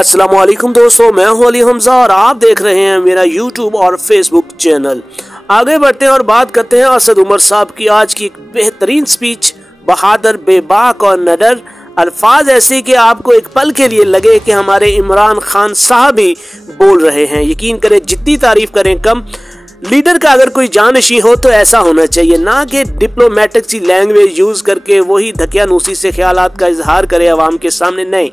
अस्सलामुअलैकुम दोस्तों, मैं हूं अली हमजा और आप देख रहे हैं मेरा यूट्यूब और फेसबुक चैनल। आगे बढ़ते हैं और बात करते हैं असद उमर साहब की आज की एक बेहतरीन स्पीच। बहादुर, बेबाक और निडर, अल्फाज ऐसे कि आपको एक पल के लिए लगे कि हमारे इमरान खान साहब ही बोल रहे हैं। यकीन करें, जितनी तारीफ करें कम। लीडर का अगर कोई जानशी हो तो ऐसा होना चाहिए, ना कि डिप्लोमेटिक सी लैंग्वेज यूज करके वही धकियानूसी से ख्यालात का इजहार करे अवाम के सामने। नहीं,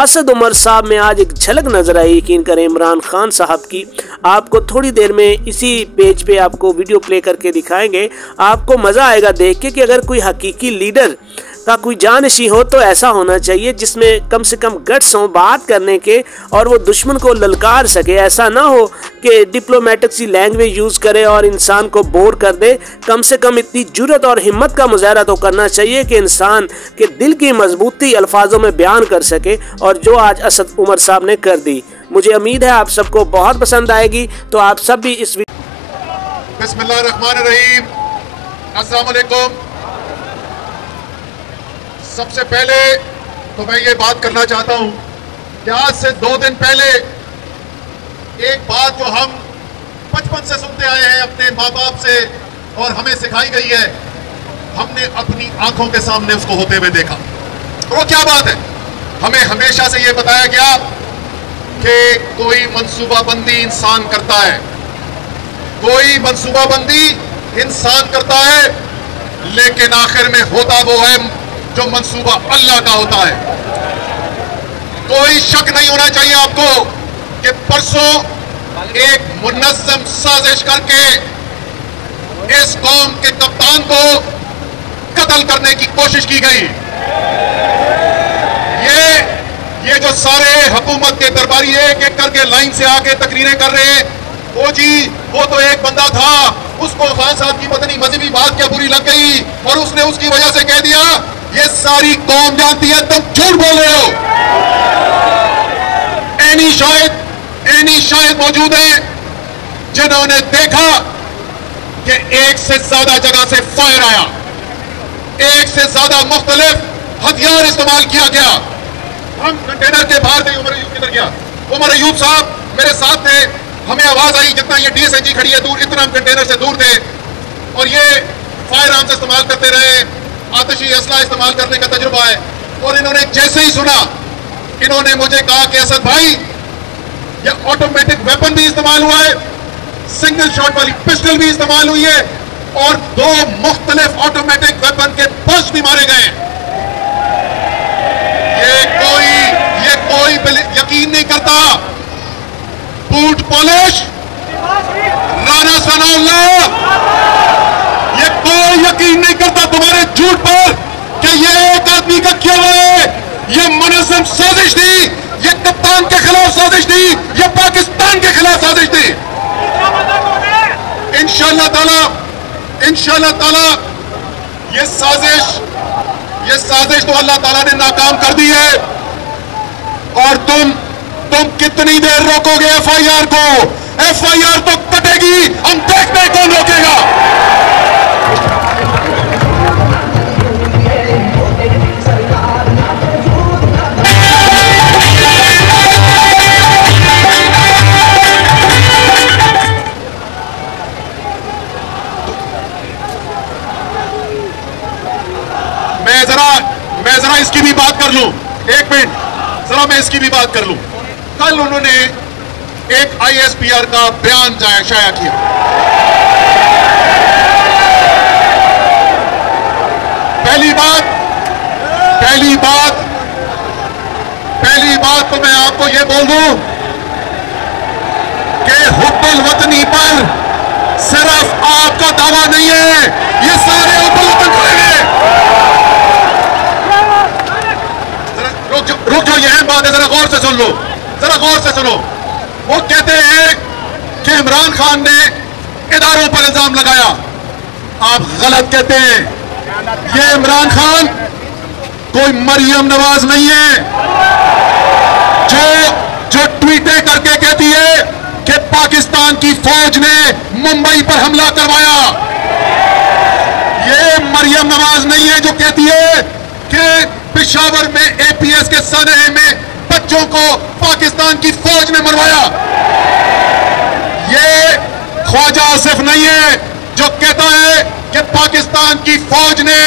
असद उमर साहब में आज एक झलक नजर आई, यकीन करें, इमरान खान साहब की। आपको थोड़ी देर में इसी पेज पे आपको वीडियो प्ले करके दिखाएंगे। आपको मजा आएगा देख के कि अगर कोई हकीकी लीडर का कोई जानशी हो तो ऐसा होना चाहिए जिसमें कम से कम गट्स हो बात करने के और वो दुश्मन को ललकार सके। ऐसा ना हो कि डिप्लोमेटिक सी लैंग्वेज यूज करे और इंसान को बोर कर दे। कम से कम इतनी जुर्रत और हिम्मत का मुजाहरा तो करना चाहिए कि इंसान के दिल की मजबूती अल्फाजों में बयान कर सके, और जो आज असद उमर साहब ने कर दी। मुझे उम्मीद है आप सबको बहुत पसंद आएगी, तो आप सब भी इस बिस्मिल्लाहिर्रहमानिर्रहीम। अस्सलाम वालेकुम। सबसे पहले तो मैं ये बात करना चाहता हूं कि आज से 2 दिन पहले एक बात जो हम बचपन से सुनते आए हैं अपने माँ बाप से और हमें सिखाई गई है, हमने अपनी आंखों के सामने उसको होते हुए देखा। वो क्या बात है? हमें हमेशा से ये बताया गया कि कोई मंसूबाबंदी इंसान करता है, कोई मंसूबाबंदी इंसान करता है, लेकिन आखिर में होता वो है जो मंसूबा अल्लाह का होता है। कोई शक नहीं होना चाहिए आपको कि परसों एक मुनज़्ज़म साजिश करके इस कौम के कप्तान को कत्ल करने की कोशिश की गई। ये जो सारे हुकूमत के दरबारी एक एक करके लाइन से आके तकरीरें कर रहे हैं, वो जी वो तो एक बंदा था, उसको खान साहब की पता नहीं मजहबी बात क्या बुरी लग गई और उसने उसकी वजह से कह दिया। ये सारी कौम जानती है तुम झूठ बोल रहे हो। एनी शायद मौजूद है जिन्होंने देखा कि एक से ज्यादा जगह से फायर आया, एक से ज्यादा मुख्तलिफ हथियार इस्तेमाल किया गया। हम कंटेनर के बाहर थे। उमर अयूब किधर गया? उमर अयूब साहब मेरे साथ थे। हमें आवाज आई जितना ये DSNG खड़ी है दूर, इतना हम कंटेनर से दूर थे और ये फायर आर्म्स इस्तेमाल करते रहे, आतिशी असला इस्तेमाल करने का तजुर्बा है। और इन्होंने जैसे ही सुना, इन्होंने मुझे कहा कि असद भाई, ये ऑटोमेटिक वेपन भी इस्तेमाल हुआ है, सिंगल शॉट वाली पिस्टल भी इस्तेमाल हुई है और 2 मुख्तलिफ ऑटोमेटिक वेपन के बर्स्ट भी मारे गए। ये कोई यकीन नहीं करता। बूट पॉलिश, राना सनाउल्लाह, ये कोई यकीन नहीं करता तुम्हारे झूठ पर कि ये एक आदमी का किया हुआ है। ये मुनज़्ज़म साजिश थी, ये कप्तान के खिलाफ साजिश थी, ये पाकिस्तान के खिलाफ साजिश थी। इंशाअल्लाह ताला ये साजिश तो अल्लाह ताला ने नाकाम कर दी है। और तुम कितनी देर रोकोगे FIR को? FIR तो कटेगी, हम देखते हैं कौन रोकेगा। मैं जरा इसकी भी बात कर लूं। 1 मिनट, जरा मैं इसकी भी बात कर लूं। कल उन्होंने एक ISPR का बयान शाया किया। पहली बात तो मैं आपको यह बोल दूं कि हुब्बुल वतनी पर सिर्फ आपका दावा नहीं है, ये सारे हुब्बुल वतन करेंगे। रुक जाओ, ये अहम बात है, जरा गौर से सुन लो, जरा गौर से सुनो। वो कहते हैं कि इमरान खान ने इदारों पर इल्जाम लगाया। आप गलत कहते हैं। ये इमरान खान कोई मरियम नवाज नहीं है जो ट्वीटें करके कहती है कि पाकिस्तान की फौज ने मुंबई पर हमला करवाया। ये मरियम नवाज नहीं है जो कहती है कि पेशावर में APS के सनहे में बच्चों को को पाकिस्तान की फौज ने मरवाया। ये ख्वाजा आसिफ नहीं है जो कहता है कि पाकिस्तान की फौज ने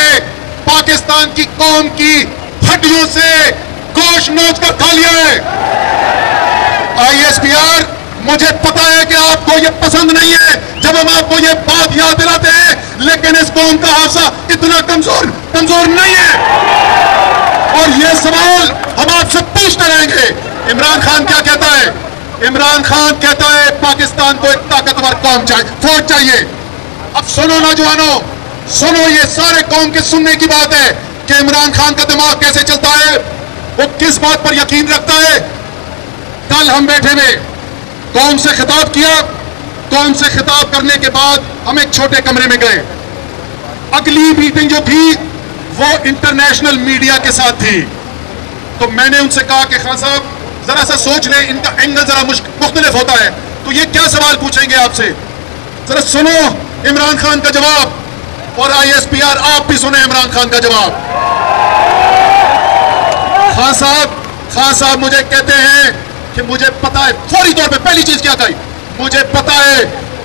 पाकिस्तान की कौम की हड्डियों से गोश्त नोच कर खा लिया है। ISPR, मुझे पता है कि आपको ये पसंद नहीं है जब हम आपको ये बात याद दिलाते हैं, लेकिन इस कौम का हादसा इतना कमजोर नहीं है। और ये सवाल हम आपसे पूछते रहेंगे। इमरान खान क्या कहता है? इमरान खान कहता है पाकिस्तान को एक ताकतवर कौम चाहिए, फौज चाहिए। अब सुनो नौजवानों, सुनो, ये सारे कौम के सुनने की बात है कि इमरान खान का दिमाग कैसे चलता है, वो किस बात पर यकीन रखता है। कल हम बैठे हुए कौम से खिताब किया। कौम से खिताब करने के बाद हम एक छोटे कमरे में गए। अगली मीटिंग जो थी वो इंटरनेशनल मीडिया के साथ थी। तो मैंने उनसे कहा कि खान साहब जरा सा सोच लें, इनका एंगल जरा मुख्तलिफ होता है, तो ये क्या सवाल पूछेंगे आपसे, जरा सुनो इमरान खान का जवाब। और ISPR आप भी सुने इमरान खान का जवाब। खान साहब मुझे कहते हैं कि मुझे पता है, फौरी तौर पे पहली चीज क्या कही, मुझे पता है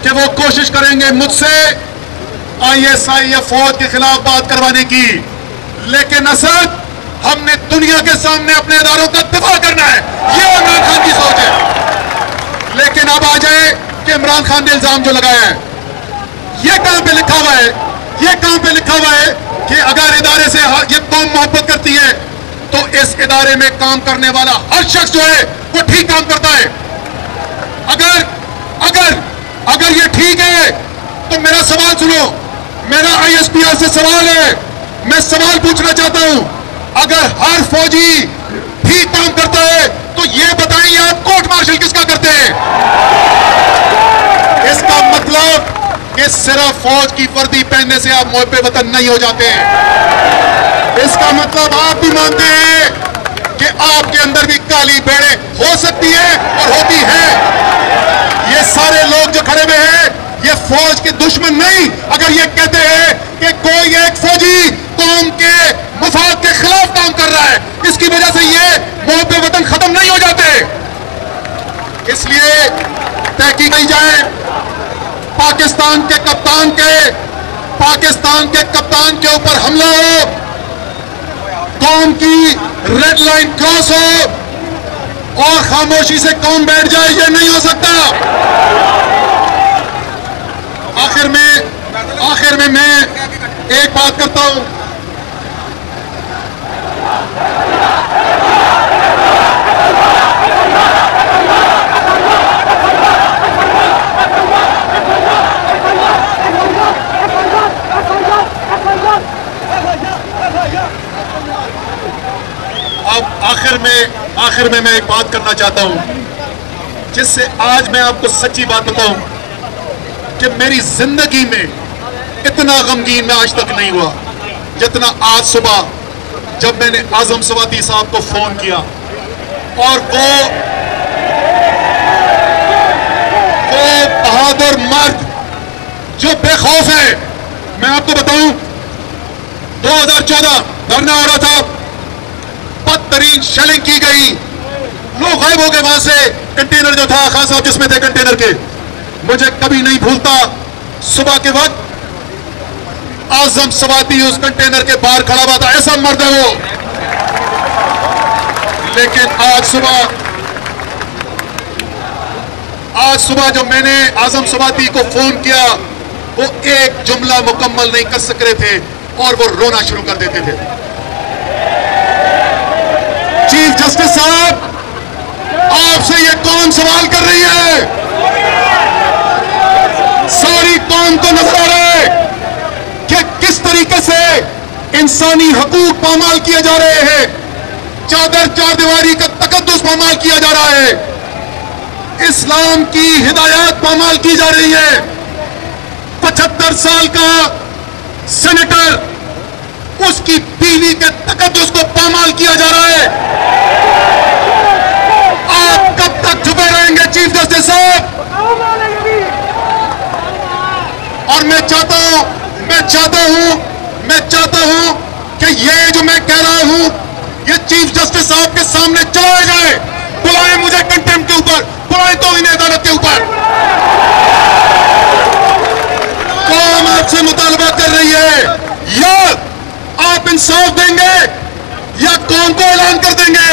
कि वो कोशिश करेंगे मुझसे ISI फौज के खिलाफ बात करवाने की, लेकिन असद हमने दुनिया के सामने अपने इदारों का दिफा करना है। ये इमरान खान की सोच है। लेकिन अब आ जाए कि इमरान खान ने इल्जाम जो लगाया है, ये कहां पे लिखा हुआ है? ये कहां पे लिखा हुआ है कि अगर इदारे से ये कौम मोहब्बत करती है तो इस इदारे में काम करने वाला हर शख्स जो है वो ठीक काम करता है। अगर ये ठीक है तो मेरा सवाल सुनो, मेरा ISPR से सवाल है, मैं सवाल पूछना चाहता हूं, अगर हर फौजी ठीक काम करता है तो ये बताइए आप कोर्ट मार्शल किसका करते हैं? इसका मतलब कि सिर्फ फौज की वर्दी पहनने से आप मुहब्बे वतन नहीं हो जाते हैं। इसका मतलब आप भी मानते हैं कि आपके अंदर भी काली भेड़े हो सकती है और होती है। ये सारे लोग जो खड़े हुए हैं ये फौज के दुश्मन नहीं। अगर ये कहते हैं कि कोई एक फौजी कौम के मुफाद के खिलाफ काम कर रहा है, इसकी वजह से ये मुहब्बे वतन खत्म नहीं हो जाते। इसलिए तहकीक की जाए, पाकिस्तान के कप्तान के ऊपर हमला हो, कौम की रेड लाइन क्रॉस हो और खामोशी से कौम बैठ जाए, ये नहीं हो सकता। आखिर में मैं एक बात करता हूं, अब आखिर में मैं एक बात करना चाहता हूं जिससे आज मैं आपको सच्ची बात बताऊं कि मेरी जिंदगी में इतना गमगीन मैं आज तक नहीं हुआ जितना आज सुबह जब मैंने आजम सवाती साहब को फोन किया और वो बहादुर मर्द जो बेखौफ है। मैं आपको बताऊं 2014 धरना हो रहा था, बदतरीन शेलिंग की गई, लोग गायब हो गए वहां से। कंटेनर जो था खान साहब जिसमें थे कंटेनर के, मुझे कभी नहीं भूलता, सुबह के वक्त आजम सवाती उस कंटेनर के बाहर खड़ा हुआ था, ऐसा मर्द है वो। लेकिन आज सुबह जब मैंने आजम सवाती को फोन किया, वो एक जुमला मुकम्मल नहीं कर सक रहे थे और वो रोना शुरू कर देते थे। चीफ जस्टिस साहब, आपसे ये कौन सवाल कर रही है? सारी कौम को नजर आ रहा है कि किस तरीके से इंसानी हकूक पामाल किए जा रहे हैं, चार दीवारी का तकद्दुस पामाल किया जा रहा है, इस्लाम की हिदायत पामाल की जा रही है। 75 साल का सेनेटर, उसकी बीवी के तकद्दुस को पामाल किया जा रहा है। आप कब तक छुपे रहेंगे चीफ जस्टिस साहब? और मैं चाहता हूं कि ये जो मैं कह रहा हूं ये चीफ जस्टिस साहब के सामने चलाया जाए जाए तौहीन अदालत के ऊपर। कौम आपसे मुतालबा कर रही है, या आप इंसाफ देंगे या कौम को ऐलान कर देंगे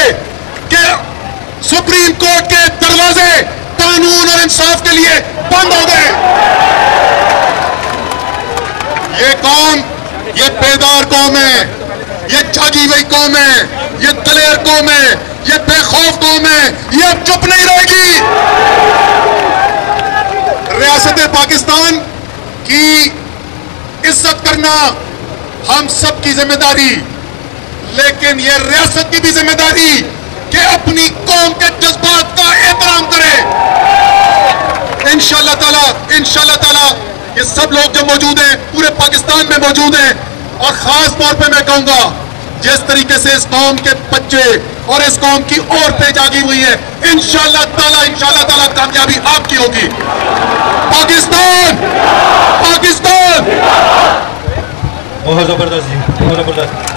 कि सुप्रीम कोर्ट के दरवाजे कानून और इंसाफ के लिए बंद हो गए। ये कौम, ये बेदार कौम है, ये जागी हुई कौम है, ये दलेर कौम है, ये बेखौफ कौम है, ये अब चुप नहीं रहेगी। रियासत पाकिस्तान की इज्जत करना हम सब की जिम्मेदारी, लेकिन ये रियासत की भी जिम्मेदारी कि अपनी कौम के जज्बात का एहतराम करे। इंशाअल्लाह ताला ये सब लोग जो मौजूद हैं पूरे पाकिस्तान में मौजूद हैं, और खास तौर पे मैं कहूंगा जिस तरीके से इस कौम के बच्चे और इस कौम की औरतें जागी हुई है, इंशाअल्लाह ताला कामयाबी आपकी होगी। पाकिस्तान बहुत जबरदस्त जी, बहुत जबरदस्त।